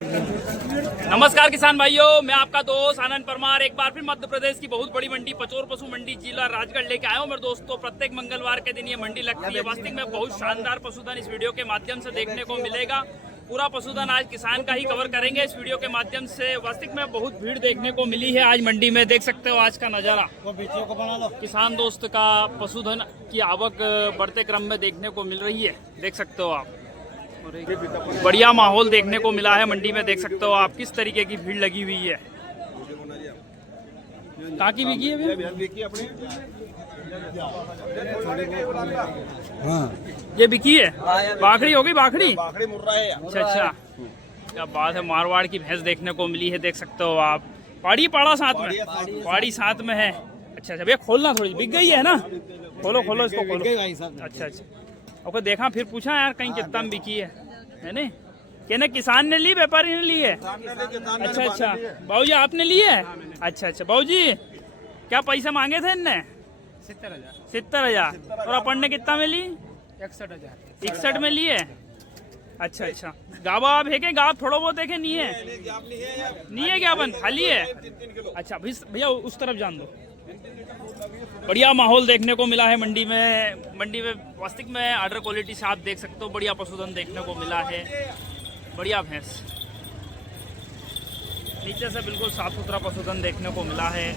नमस्कार किसान भाइयों, मैं आपका दोस्त आनंद परमार एक बार फिर मध्य प्रदेश की बहुत बड़ी मंडी पचोर पशु मंडी जिला राजगढ़ लेके आया हूँ। मेरे दोस्तों, प्रत्येक मंगलवार के दिन ये मंडी लगती है। वास्तविक में बहुत शानदार पशुधन इस वीडियो के माध्यम से देखने को मिलेगा। पूरा पशुधन आज किसान का ही कवर करेंगे इस वीडियो के माध्यम से। वास्तविक में बहुत भीड़ देखने को मिली है आज मंडी में। देख सकते हो आज का नजारा, किसान दोस्त का पशुधन की आवक बढ़ते क्रम में देखने को मिल रही है। देख सकते हो आप, बढ़िया माहौल देखने को मिला है मंडी में। देख सकते हो आप किस तरीके की भीड़ लगी हुई है। कहाँ की बिकी है ये बिकी है? बाखड़ी होगी, बाखड़ी मुर्रा है। अच्छा अच्छा, क्या बात है। मारवाड़ की भैंस देखने को मिली है। देख सकते हो आप, पाड़ी पाड़ा साथ में, पाड़ी साथ में है। अच्छा अच्छा भैया, खोलना थोड़ी, बिक गई है ना? खोलो खोलो इसको, खोलो। अच्छा अच्छा, ओके, देखा फिर पूछा यार कहीं कितना में बिकी है नहीं? कहने किसान ने ली, व्यापारी ने ली है? अच्छा अच्छा, बाबूजी आपने ली है? अच्छा अच्छा, बाबूजी क्या पैसे मांगे थे इनने? 70,000। और अपन ने कितना में ली? 61 में ली है। अच्छा अच्छा, गावा आप है के? गाव थोड़ा बहुत देखे नहीं है? नहीं है क्या? अपन खाली है? अच्छा भैया उस तरफ जान दो। बढ़िया माहौल देखने को मिला है मंडी में। वास्तविक में आर्डर क्वालिटी से आप देख सकते हो, बढ़िया पशुधन देखने को मिला है। बढ़िया भैंस, नीचे से बिल्कुल साफ सुथरा पशुधन देखने को मिला है।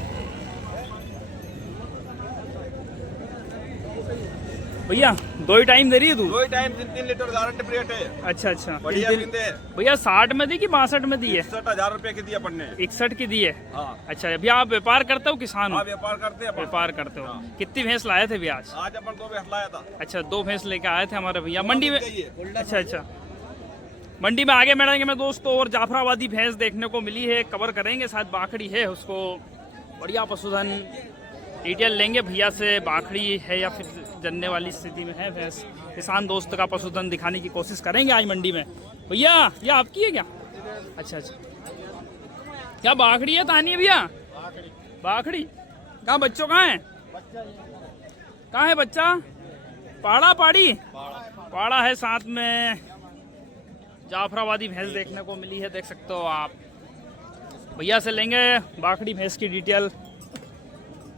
भैया दो ही टाइम दे रही है दूध? 2 टाइम 3 लीटर गारंटी पीरियड है। अच्छा अच्छा, बढ़िया भैया 60 में दी कि 62 में दी है? 61,000 रुपए की दी अपन ने। 61 की दी है? हाँ। अच्छा भैया, आप व्यापार करते हो किसान हो? व्यापार करते हैं। व्यापार करते हो। हाँ। कितनी भैंस लाए थे भैया आज? आज अपन 2 भैंस लाया था। अच्छा, 2 भैंस लेके आए थे हमारे भैया मंडी में। अच्छा अच्छा, मंडी में आगे बढ़ेंगे मैं दोस्तों, और जाफराबादी भैंस देखने को मिली है, कवर करेंगे। शायद बाखड़ी है उसको। बढ़िया पशुधन डिटेल लेंगे भैया से, बाखड़ी है या फिर जनने वाली स्थिति में है भैंस। किसान दोस्त का पशुधन दिखाने की कोशिश करेंगे आज मंडी में। भैया ये आपकी है क्या? अच्छा अच्छा, क्या बाखड़ी है? तानी है भैया? बाखड़ी कहाँ? बच्चों कहाँ है? कहाँ है बच्चा? पाड़ा पाड़ी पाड़ा है साथ में। जाफराबादी भैंस देखने को मिली है। देख सकते हो आप, भैया से लेंगे बाखड़ी भैंस की डिटेल।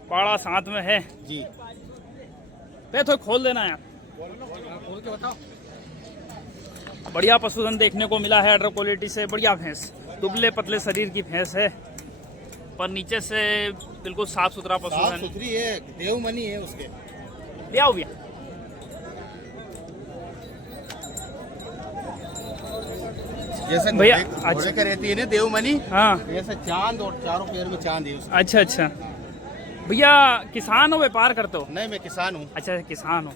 पाड़ा साथ में है जी। तो खोल देना यार, खोल के बताओ। बढ़िया पशुधन देखने को मिला है, ऑर्डर क्वालिटी से। बढ़िया भैंस, दुबले पतले शरीर की भैंस है, पर नीचे से बिल्कुल साफ सुथरा पशुधन। सुथरी है, देवमनी है उसके। ले आओ भैया। जैसे भैया घोड़े का रहती है ना देवमनी, हाँ, जैसे चांद और चारों पैर में चांद है उसके। अच्छा अच्छा भैया, किसान हो व्यापार करते हो? नहीं, मैं किसान हूँ। अच्छा किसान हो।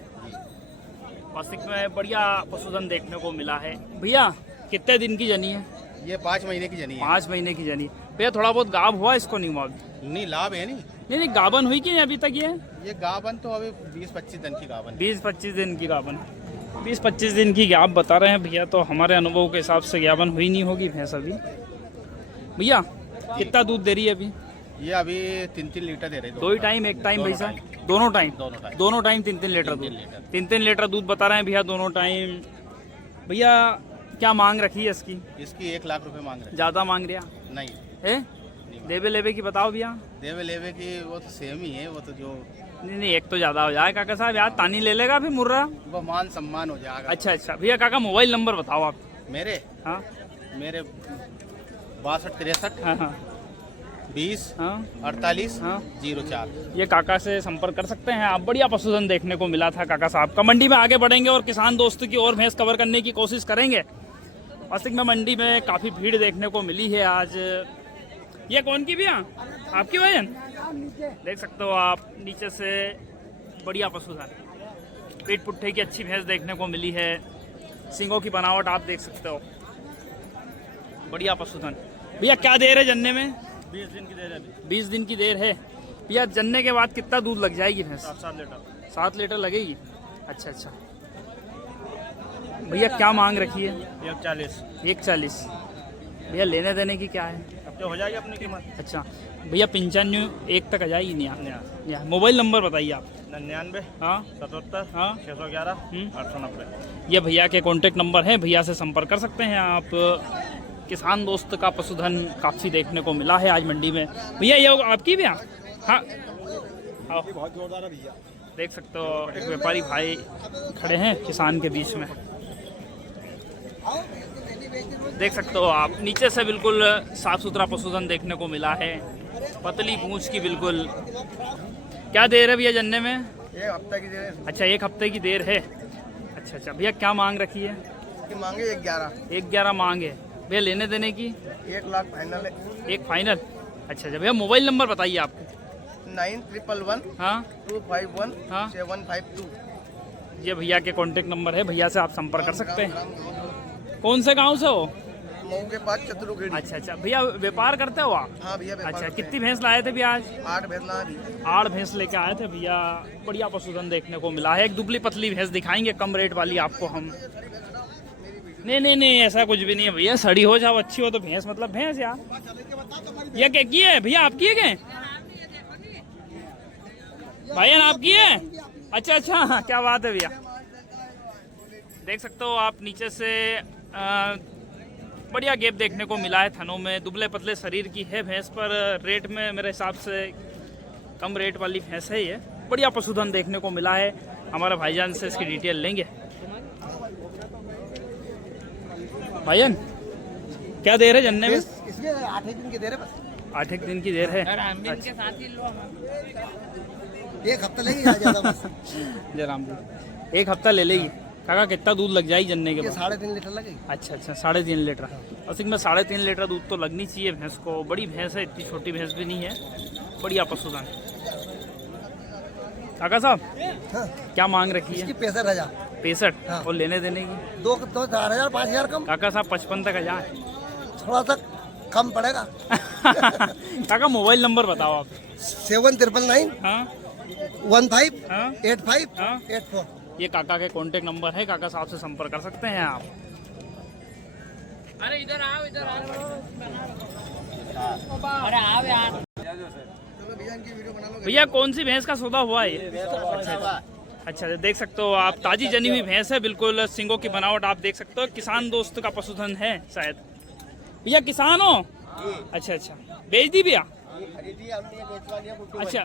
वास्तविक में बढ़िया पशुधन देखने को मिला है। भैया कितने दिन की जनी है? ये 5 महीने की जनी है। 5 महीने की जनी। भैया थोड़ा बहुत गाब हुआ इसको? नहीं हुआ? नहीं, लाभ है नहीं। नहीं, गाबन हुई कि नहीं अभी तक? ये गाबन तो अभी 20-25 दिन की गाबन। 20-25 दिन की गाबन। 20-25 दिन की आप बता रहे हैं भैया, तो हमारे अनुभव के हिसाब से गाबन हुई नहीं होगी भैंस अभी। भैया कितना दूध दे रही है अभी? ये अभी 3-3 लीटर दे रहे हैं। 2 ही टाइम? एक टाइम भैया? दोनों टाइम 3-3 लीटर दूध। 3-3 लीटर दूध बता रहे हैं भैया, दोनों टाइम। भैया क्या मांग रखी है इसकी? इसकी 1 लाख रुपए मांग रहे हैं। ज्यादा मांग रहा नहीं है? देवे लेवे की बताओ भैया। देवे लेवे की वो तो सेम ही है, वो तो जो नहीं, एक तो ज्यादा हो जाए काका साहब यार। तानी ले लेगा फिर मुर्रा, वो मान सम्मान हो जाएगा। अच्छा अच्छा भैया, काका मोबाइल नंबर बताओ आप। मेरे? हाँ मेरे 62 63 हाँ 20 हाँ 48 हाँ 04। ये काका से संपर्क कर सकते हैं आप। बढ़िया पशुधन देखने को मिला था काका साहब का। मंडी में आगे बढ़ेंगे और किसान दोस्तों की और भैंस कवर करने की कोशिश करेंगे। वास्तविक में मंडी में काफी भीड़ देखने को मिली है आज। ये कौन की भैया? आपकी वजन? देख सकते हो आप, नीचे से बढ़िया पशुधन, पेट पुट्ठे की अच्छी भैंस देखने को मिली है। सींगों की बनावट आप देख सकते हो। बढ़िया पशुधन। भैया क्या देर है जनने में? 20 दिन की देर है। 20 दिन की देर है। भैया जनने के बाद कितना दूध लग जाएगी भैंस? 7 लीटर। 7 लीटर लगेगी? अच्छा अच्छा भैया, क्या मांग रखी है? 140। 140। भैया लेने देने की क्या है? अब तो हो जाएगी अपनी कीमत। अच्छा भैया, 95 तक आ जाएगी नहीं? मोबाइल नंबर बताइए आप। 99 हाँ 77 हाँ 611 890। ये भैया के कॉन्टेक्ट नंबर है, भैया से संपर्क कर सकते हैं आप। किसान दोस्त का पशुधन काफ़ी देखने को मिला है आज मंडी में। भैया ये आपकी भी? हाँ, आओ। बहुत जोरदार है भैया। देख सकते हो एक व्यापारी भाई खड़े हैं किसान के बीच में। देख सकते हो आप नीचे से बिल्कुल साफ सुथरा पशुधन देखने को मिला है। पतली पूंछ की बिल्कुल। क्या देर है भैया जनने में? एक हफ्ते की देर अच्छा, एक हफ्ते की देर है। अच्छा अच्छा भैया, क्या मांग रखी है? मांगे 11। 11 मांग है भैया। लेने देने की 1 लाख फाइनल है। एक फाइनल। अच्छा अच्छा भैया, मोबाइल नंबर बताइए आपके। 9111 हाँ 251 हाँ 752। ये भैया के कांटेक्ट नंबर है, भैया से आप संपर्क कर सकते हैं। कौन से गांव से हो? मऊ के पास चतुर्गेड़ी। अच्छा अच्छा भैया, व्यापार करते हो आप? हाँ भैया व्यापार अच्छा, करते हैं। कितनी भैंस लाए थे भैया आज? 8 भेजना अभी। 8 भैंस लेके आए थे भैया। बढ़िया पशुधन देखने को मिला है। एक दुबली पतली भैंस दिखाएंगे कम रेट वाली आपको हम। नहीं नहीं नहीं, ऐसा कुछ भी नहीं है भैया। सड़ी हो जाओ अच्छी हो तो भैंस मतलब भैंस यार। ये क्या की है भैया? आपकी है क्या भाईया? आपकी है? अच्छा अच्छा, हाँ, क्या बात है भैया। देख सकते हो आप नीचे से बढ़िया गैप देखने को मिला है थनों में। दुबले पतले शरीर की है भैंस, पर रेट में मेरे हिसाब से कम रेट वाली भैंस है ये। बढ़िया पशुधन देखने को मिला है। हमारे भाईजान से इसकी डिटेल लेंगे। भाईजान क्या देर है जनने में? इसमें 8 दिन की देर है बस। 8 दिन की देर है। एक हफ्ता लगेगा बस। जय राम। एक हफ्ता ले लेगी काका। कितना दूध लग जाएगी जनने के बाद? 3.5 लीटर लगेगी। अच्छा अच्छा, 3.5 लीटर। असल में 3.5 लीटर दूध तो लगनी चाहिए भैंस को। बड़ी भैंस है, इतनी छोटी भैंस भी नहीं है। बढ़िया पशुधन। काका साहब हाँ। क्या मांग रखी है? 65,000। 65। हाँ। और लेने देने की? 4,000 5,000 कम। काका साहब 55 तक 1000। थोड़ा सा कम पड़ेगा। काका मोबाइल नंबर बताओ आप। 799 हाँ 15 हाँ 85 हाँ। 84। ये काका के कांटेक्ट नंबर है। काका साहब से संपर्क कर सकते हैं आप। अरे इधर आओ, इधर आओ। अरे आओ यार। भैया कौन सी भैंस का सौदा हुआ है ये? अच्छा, देख सकते हो आप ताजी जनी हुई भैंस है। बिल्कुल सिंगों की बनावट आप देख सकते हो। किसान दोस्त का पशुधन है शायद। भैया किसान हो? अच्छा अच्छा, बेच दी भैया? अच्छा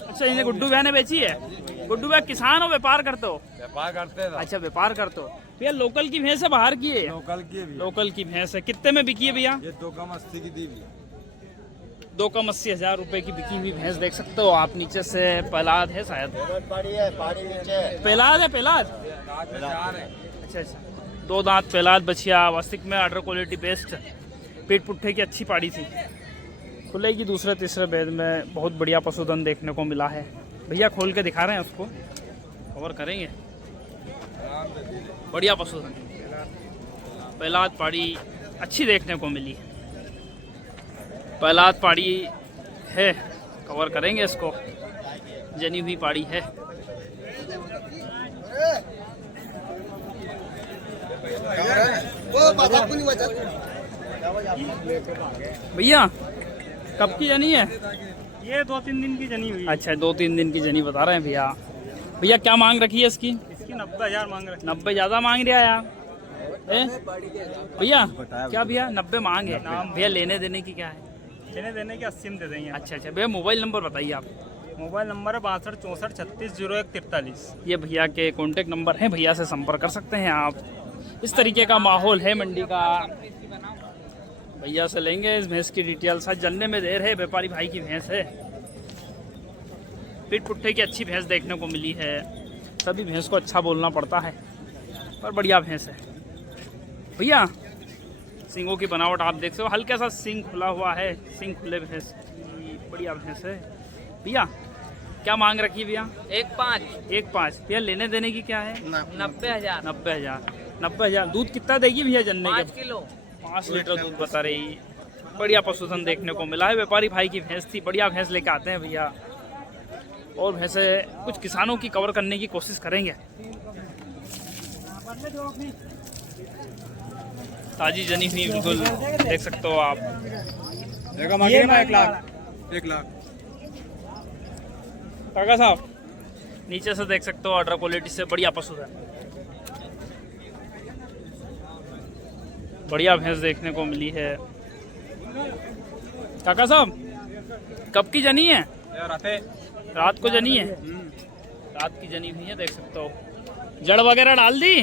अच्छा, इन्हें गुड्डू भैया ने बेची है। गुड्डू भैया किसान हो, व्यापार करते हो? व्यापार करते हैं। अच्छा, व्यापार करते हो भैया। लोकल की भैंस है बाहर की है? लोकल की भी। लोकल की भैंस है। कितने में बिकी है भैया? ये 2,80 की दी भी। 2,80,000 रुपए की बिकी हुई भैंस देख सकते हो आप। नीचे से पलाद है शायद। पेलाद है, पेलाद। अच्छा अच्छा, 2 दांत पेलाद बछिया। वास्तविक में ऑर्डर क्वालिटी बेस्ट। पेट पुट्ठे की अच्छी पाड़ी थी। खुलेगी दूसरे तीसरे बेद में। बहुत बढ़िया पशुधन देखने को मिला है। भैया खोल के दिखा रहे हैं उसको, कवर करेंगे। बढ़िया पशुधन। पेलाद पाड़ी अच्छी देखने को मिली। पेलाद पाड़ी है, कवर करेंगे इसको। जनी हुई पाड़ी है। भैया कब की जनी है? ये 2-3 दिन की जनी हुई। अच्छा, 2-3 दिन की जनी बता रहे हैं भैया। भैया क्या मांग रखी है इसकी? इसकी 90,000 मांग रहे। 90 ज़्यादा मांग रहा है यार भैया। क्या भैया 90 मांग है? भैया लेने देने की क्या है? लेने देने के 80 में दे देंगे। अच्छा अच्छा भैया, मोबाइल नंबर बताइए आप। मोबाइल नंबर है 62 64 36 01 43। ये भैया के कांटेक्ट नंबर है। भैया से संपर्क कर सकते हैं आप। इस तरीके का माहौल है मंडी का। भैया से लेंगे इस भैंस की डिटेल्स। आज जनने में देर है। व्यापारी भाई की भैंस है। पीठ पुट्ठे की अच्छी भैंस देखने को मिली है। सभी भैंस को अच्छा बोलना पड़ता है, पर बढ़िया भैंस है भैया। सींगों की बनावट आप देख सकते हो। हल्का सा सींग खुला हुआ है। सींग खुले भैंस की बढ़िया भैंस है भैया। क्या मांग रखी भैया? 1,500 भैया। लेने देने की क्या है? 90,000। 90,000। दूध कितना देगी भैया जनने के? 5 किलो। 5 लीटर दूध बता रही। बढ़िया पशुधन देखने को मिला है। व्यापारी भाई की भैंस थी। बढ़िया भैंस लेके आते हैं भैया। और भैंसे कुछ किसानों की कवर करने की कोशिश करेंगे। ताजी जनी हुई बिल्कुल देख सकते हो आप। मांगे ना 1 लाख। 1 लाख। काका साहब नीचे से देख सकते हो ऑर्डर क्वालिटी से बढ़िया पशुधन। बढ़िया भैंस देखने को मिली है। काका साहब कब की जनी है? रात को जनी है। रात की जनी हुई है, देख सकते हो। जड़ वगैरह डाल दी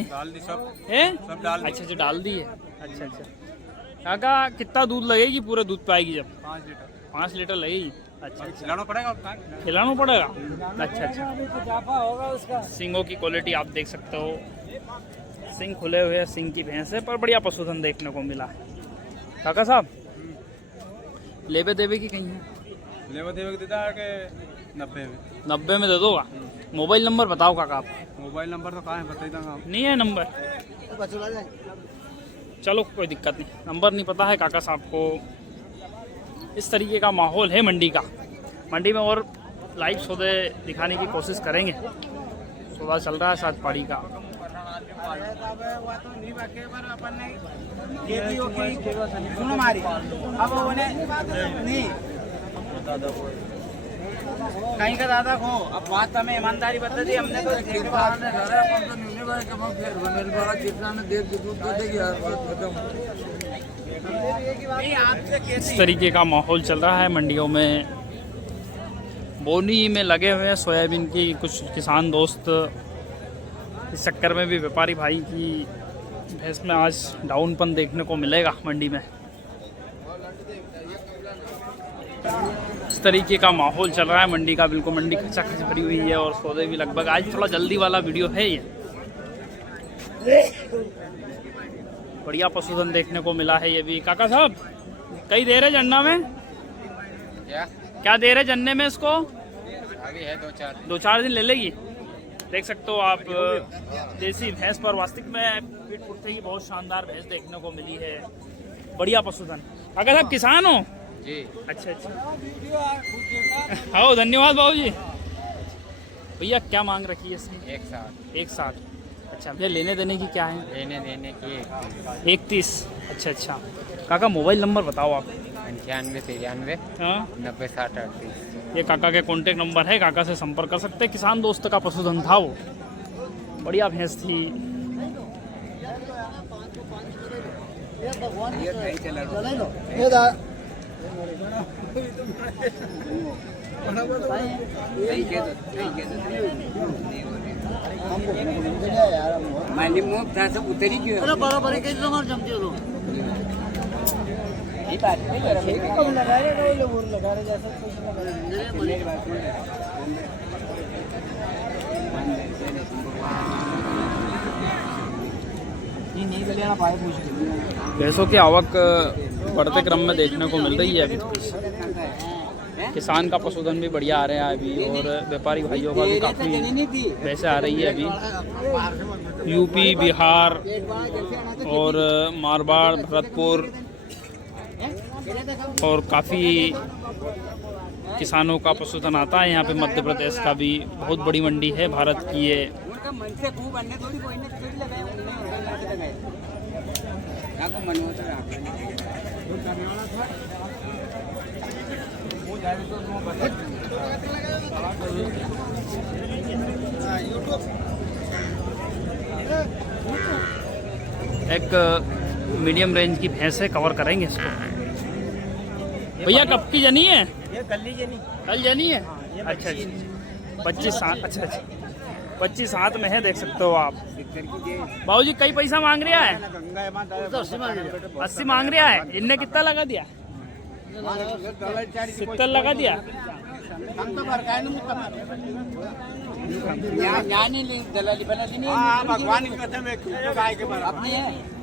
सब है? सब डाल दी। अच्छा डाल दी है। अच्छा काका कितना दूध लगेगी? पूरा दूध पाएगी जब? 5 लीटर। 5 लीटर लगेगी। अच्छा खिलाना पड़ेगा। खिलाना पड़ेगा। अच्छा सिंगों की क्वालिटी आप देख सकते हो। सिंग खुले हुए, सिंग की भैंस है, पर बढ़िया पशुधन देखने को मिला है। काका साहब लेवे देवे की कहीं है? लेवा देवा के देता है कि 90 में। 90 में दे दोगा? मोबाइल नंबर बताओ काका आप। मोबाइल नंबर तो कहाँ है, बता देता हूँ। नहीं है नंबर? चलो कोई दिक्कत नहीं, नंबर नहीं पता है काका साहब को। इस तरीके का माहौल है मंडी का। मंडी में और लाइव सौदे दिखाने की कोशिश करेंगे। सौदा चल रहा है साथ पाड़ी का। कहीं का दादा को अब बात हमें ईमानदारी बता दी हमने तो इस तरीके का माहौल चल रहा है मंडियों में। बोनी में लगे हुए हैं सोयाबीन की कुछ किसान दोस्त। इस चक्कर में भी व्यापारी भाई की भैंस में आज डाउनपन देखने को मिलेगा मंडी में। इस तरीके का माहौल चल रहा है मंडी का। बिल्कुल मंडी खचाखच भरी हुई है और सौदे भी लगभग। आज थोड़ा जल्दी वाला वीडियो है ये। बढ़िया पशुधन देखने को मिला है ये भी। काका साहब कई दे रहे जन्ना में? क्या दे रहे जन्ने में इसको? अभी है 2-4 दिन ले लेगी। देख सकते हो आप देसी भैंस पर। वास्तविक में पीठ पुर्थे की बहुत शानदार भैंस देखने को मिली है। बढ़िया पशुधन। काका साहब किसान हो? जी। अच्छा हाँ धन्यवाद बाबू जी। भैया क्या मांग रखी है इसकी? 160। अच्छा भैया लेने देने की क्या है? लेने देने की 31। अच्छा काका मोबाइल नंबर बताओ आप। 95 हाँ 90 60 38। ये काका के कॉन्टेक्ट नंबर है, काका से संपर्क कर सकते हैं। किसान दोस्त का पशुधन था वो। बढ़िया भैंस थी। उतरी क्यों? बराबर जमती हो भैंसों की आवक बढ़ते क्रम में देखने को मिल रही है अभी। किसान का पशुधन भी बढ़िया आ रहा है अभी और व्यापारी भाइयों का भी काफ़ी भैंसे आ रही है अभी। यूपी, बिहार और मारवाड़, भरतपुर और काफ़ी किसानों का पशुधन आता है यहाँ पे। मध्य प्रदेश का भी बहुत बड़ी मंडी है भारत की ये। एक मीडियम रेंज की भैंस है, कवर करेंगे इसको। भैया कब की जनी है? ये कल जनी है। अच्छा 25-7। अच्छा 25-7 में है, देख सकते हो आप। बाबू जी कई पैसा मांग रहा है? 80 मांग रहा है। इनने कितना लगा दिया? 70 लगा दिया। भगवान की कसम अपनी है।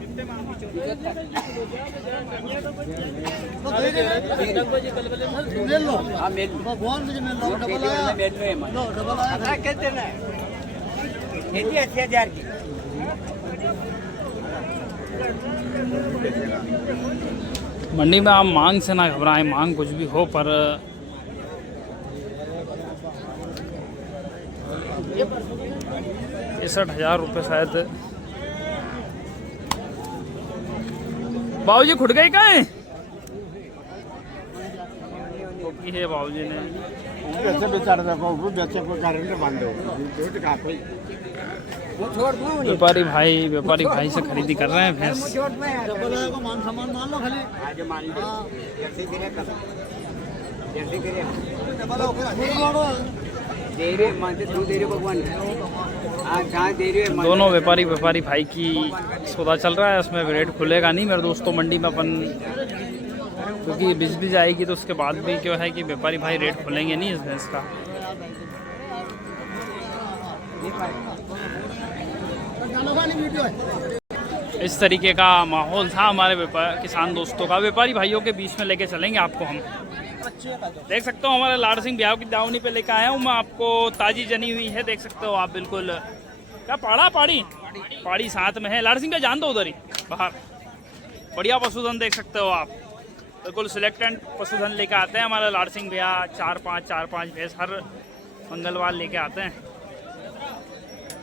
मंडी में आप मांग से ना घबराएं, मांग कुछ भी हो, पर 61,000 रुपये शायद। बाबूजी खुद गए कहाँ हैं? है बाबूजी ने बेचे बेचारे को बेचे को गारंटी बांधो। व्यापारी भाई से खरीदी कर रहे हैं भैंस। दोनों व्यापारी भाई की सौदा चल रहा है, उसमें रेट खुलेगा नहीं मेरे दोस्तों मंडी में अपन, क्योंकि बिजली जाएगी तो उसके बाद भी क्यों है कि व्यापारी भाई रेट खुलेंगे नहीं इस भैंस का। इस तरीके का माहौल था हमारे किसान दोस्तों का। व्यापारी भाइयों के बीच में लेके चलेंगे आपको हम। देख सकते हो हमारे लाड़ सिंह ब्याह की दावनी पे लेके आया हूँ मैं आपको, ताजी जनी हुई है, देख सकते हो आप बिल्कुल। क्या पाड़ी साथ में है। लाड़ सिंह का जान दो उधर ही बाहर। बढ़िया पशुधन देख सकते हो आप, बिल्कुल सिलेक्टेड पशुधन लेके आते हैं हमारे लाड़ सिंह भैया। 4-5 भैंस हर मंगलवार लेके आते हैं।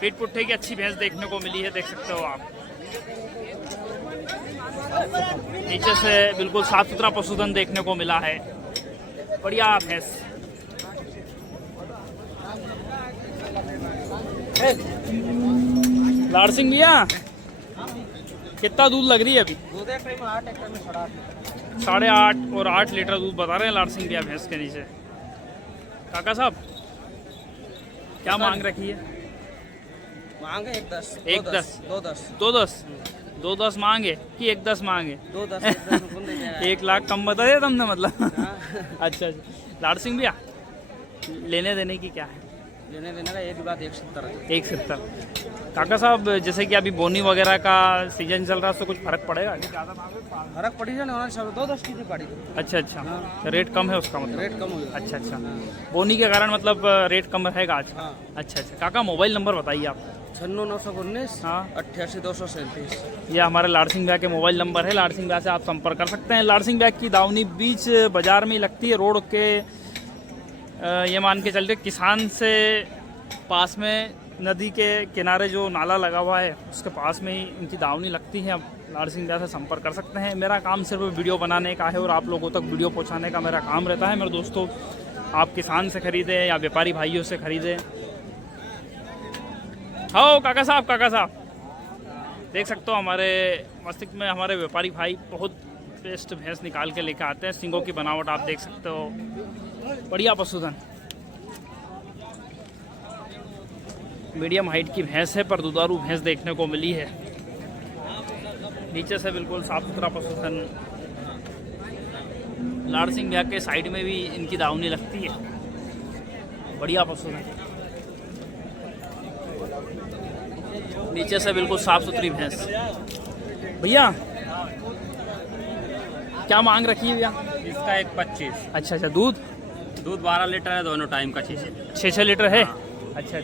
पीठ पुट्ठे की अच्छी भैंस देखने को मिली है, देख सकते हो आप। नीचे से बिल्कुल साफ सुथरा पशुधन देखने को मिला है, बढ़िया भैंस। लाड़ सिंह भैया कितना दूध लग रही है अभी? 8.5 और 8 लीटर दूध बता रहे हैं लाड़ सिंह भैया भैंस के नीचे। काका साहब क्या मांग रखी है? मांगे 1.10 2.10 मांगे कि 1.10 मांगे? 2.10 1 लाख कम बता दिया तुमने मतलब। अच्छा लाड़ सिंह भैया लेने देने की क्या है? लेने देने का ये भी बात 170। काका साहब जैसे कि अभी बोनी वगैरह का सीजन चल रहा है तो कुछ फर्क पड़ेगा? फर्क पड़ी जाने वाला 2.10 की पड़ी। अच्छा रेट कम है उसका मतलब? रेट कम हो गया। अच्छा बोनी के कारण मतलब रेट कम रहेगा आज? अच्छा काका मोबाइल नंबर बताइए आप। 96-919 हाँ 88-237। ये हमारे लाड़ सिंह भैया के मोबाइल नंबर है। लाड़ सिंह भैया से आप संपर्क कर सकते हैं। लाड़ सिंह भैया की दावनी बीच बाजार में लगती है, रोड के ये मान के चलते किसान से पास में नदी के किनारे जो नाला लगा हुआ है उसके पास में ही इनकी दावनी लगती है। आप लाड़ सिंह भैया से संपर्क कर सकते हैं। मेरा काम सिर्फ वीडियो बनाने का है और आप लोगों तक वीडियो पहुंचाने का मेरा काम रहता है। मेरे दोस्तों आप किसान से खरीदें या व्यापारी भाइयों से खरीदें। हाँ काका साहब देख सकते हो हमारे मस्तिष्क में हमारे व्यापारी भाई बहुत बेस्ट भैंस निकाल के लेकर आते हैं। सिंगों की बनावट आप देख सकते हो, बढ़िया पशुधन। मीडियम हाइट की भैंस है पर दुधारू भैंस देखने को मिली है। नीचे से बिल्कुल साफ सुथरा पशुधन। लाड़ सिंह भैया के साइड में भी इनकी दावनी लगती है, बढ़िया पशुधन। नीचे से बिल्कुल साफ सुथरी भैंस। भैया क्या मांग रखी है भैया? इसका 1.25। अच्छा दूध 12 लीटर है, दोनों टाइम का 6 लीटर है। अच्छा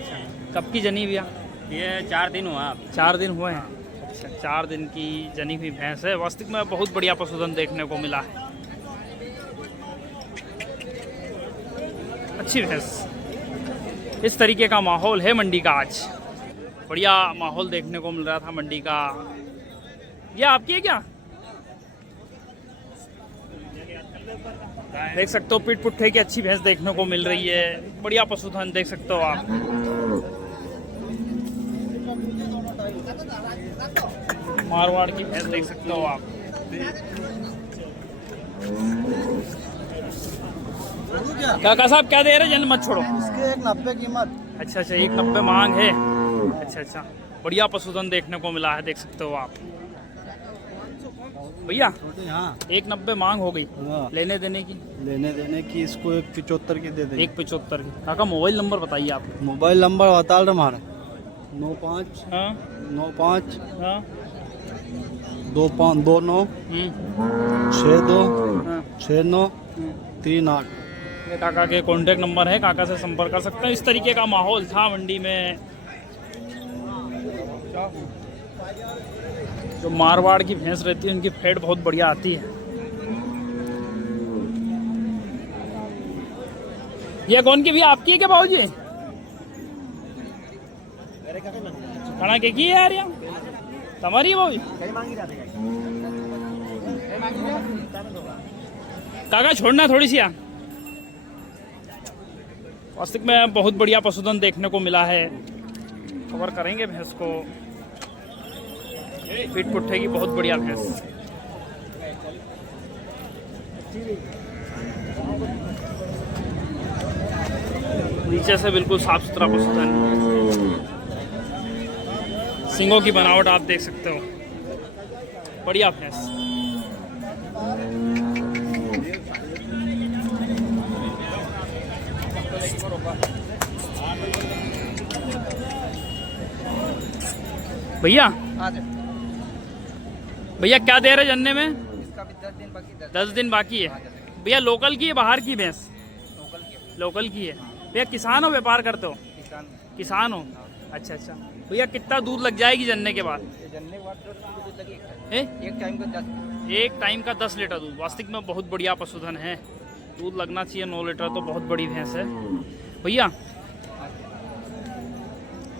कब की जनी भैया? ये 4 दिन हुआ। 4 दिन हुए हैं। अच्छा 4 दिन की जनी हुई भैंस है। वास्तविक में बहुत बढ़िया पशुधन देखने को मिला है, अच्छी भैंस। इस तरीके का माहौल है मंडी का आज, बढ़िया माहौल देखने को मिल रहा था मंडी का। ये आपकी है क्या? देख सकते हो पीठ पुट्ठे की अच्छी भैंस देखने को मिल रही है, बढ़िया पशुधन देख सकते हो आप। मारवाड़ की भैंस देख सकते हो आप। काका साहब क्या दे रहे? जन मत छोड़ो। इसके 190 कीमत। अच्छा 190 मांग है। अच्छा बढ़िया पशुधन देखने को मिला है, देख सकते हो आप। भैया 190 मांग हो गई, लेने देने की इसको 175 की दे देंगे। 175 की। काका मोबाइल नंबर बताइए आप। मोबाइल नंबर बता रहे हमारे 95 हाँ 95 हाँ 29 62 हाँ 69 38। ये काका के कॉन्टेक्ट नंबर है, काका से संपर्क कर सकते हैं। इस तरीके का माहौल था मंडी में। जो मारवाड़ की भैंस रहती है उनकी फैट बहुत बढ़िया आती है। ये कौन की भी आपकी है क्या बाबूजी? खाना के की है यार, यहाँ तुम्हारी है बाबूजी? काका छोड़ना थोड़ी सी। वास्तविक में बहुत बढ़िया पशुधन देखने को मिला है। कवर करेंगे भैंस को। पीठ पुट्ठे की बहुत बढ़िया भैंस। नीचे से बिल्कुल साफ सुथरा पशुधन, सींगों की बनावट आप देख सकते हो, बढ़िया भैंस। भैया भैया क्या दे रहे जन्ने में? इसका भी 10 दिन बाकी 10 दिन बाकी है। भैया लोकल की है बाहर की भैंस? लोकल के लोकल की है। भैया किसान हो व्यापार करते हो? किसान किसान हो, अच्छा अच्छा। भैया कितना दूध लग जाएगी जन्ने के बाद? ये जनने के बाद 10 लीटर दूध लगे ए? एक टाइम का 10। एक टाइम का 10 लीटर दूध, वास्तविक में बहुत बढ़िया पशुधन है। दूध लगना चाहिए 9 लीटर, तो बहुत बड़ी भैंस है। भैया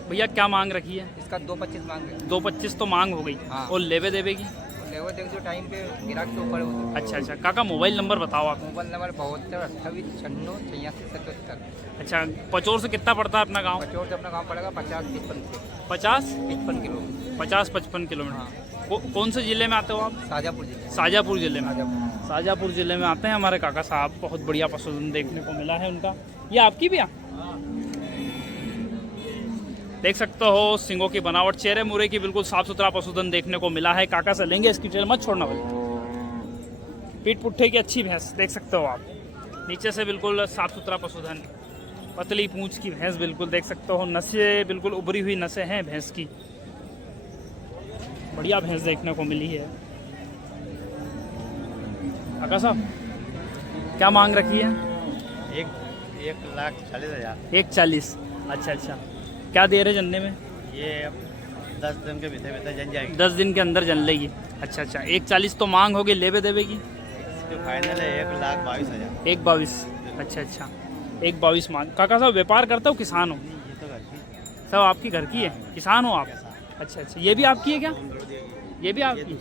भैया क्या मांग रखी है? इसका 2.25 मांग रहे 2.25 तो मांग हो गई। हाँ। और लेवे देवे की? लेवो देख जो टाइम पे गिराक के ऊपर होता है। अच्छा अच्छा। काका मोबाइल नंबर बताओ आप। Mobile number 72 28 96 86 77। अच्छा, पचोर से कितना पड़ता है अपना गांव? पचोर से अपना गाँव पड़ेगा 50-55 50-55 किलो। 50-55 किलोमीटर। कौन से जिले में आते हो आप? शाजापुर जिले। शाजापुर जिले में। शाजापुर। शाजापुर जिले में आते हैं हमारे काका साहब। बहुत बढ़िया पशुधन देखने को मिला है उनका। ये आपकी भैया? देख सकते हो सिंगों की बनावट, चेहरे मुरे की बिल्कुल साफ सुथरा पशुधन देखने को मिला है। काका से लेंगे इसकी डिटेल, मत छोड़ना भाई। पीठ पुट्ठे की अच्छी भैंस देख सकते हो आप। नीचे से बिल्कुल साफ सुथरा पशुधन, पतली पूंछ की भैंस बिल्कुल देख सकते हो। नसें बिल्कुल उभरी हुई नसें हैं भैंस की। बढ़िया भैंस देखने को मिली है। काका साहब क्या मांग रखी है? 1,40,000। 1,40,000। अच्छा अच्छा। क्या दे रहे जन्ने में? ये 10 दिन के भीतर भीतर जन जाएगी। 10 दिन के अंदर जन लेगी। अच्छा अच्छा। 1,40,000 तो मांग होगी, लेवे देवे की? जो फाइनल है 1,22,000। 1,22,000। अच्छा अच्छा। 1,22,000 मांग। काका साहब व्यापार करते हो, किसान हो? ये तो घर की सब आपकी घर की है, किसान हो आप? अच्छा अच्छा। ये भी आपकी है क्या? ये भी आपकी?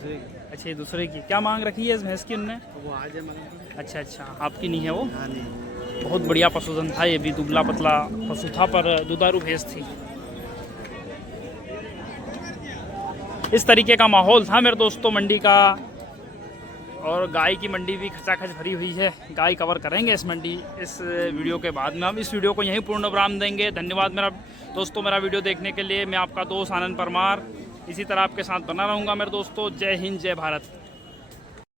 अच्छा, ये दूसरे की। क्या मांग रखी है इस भैंस की उनने? वो आज है मतलब। अच्छा अच्छा, आपकी नहीं है वो? हाँ नहीं। बहुत बढ़िया पशुधन था ये भी, दुबला पतला पशु था पर दुधारू भैंस थी। इस तरीके का माहौल था मेरे दोस्तों मंडी का। और गाय की मंडी भी खचाखच भरी हुई है। गाय कवर करेंगे इस वीडियो के बाद में। हम इस वीडियो को यहीं पूर्ण विराम देंगे। धन्यवाद मेरा दोस्तों, मेरा वीडियो देखने के लिए। मैं आपका दोस्त आनंद परमार इसी तरह आपके साथ बना रहूँगा मेरे दोस्तों। जय हिंद, जय भारत।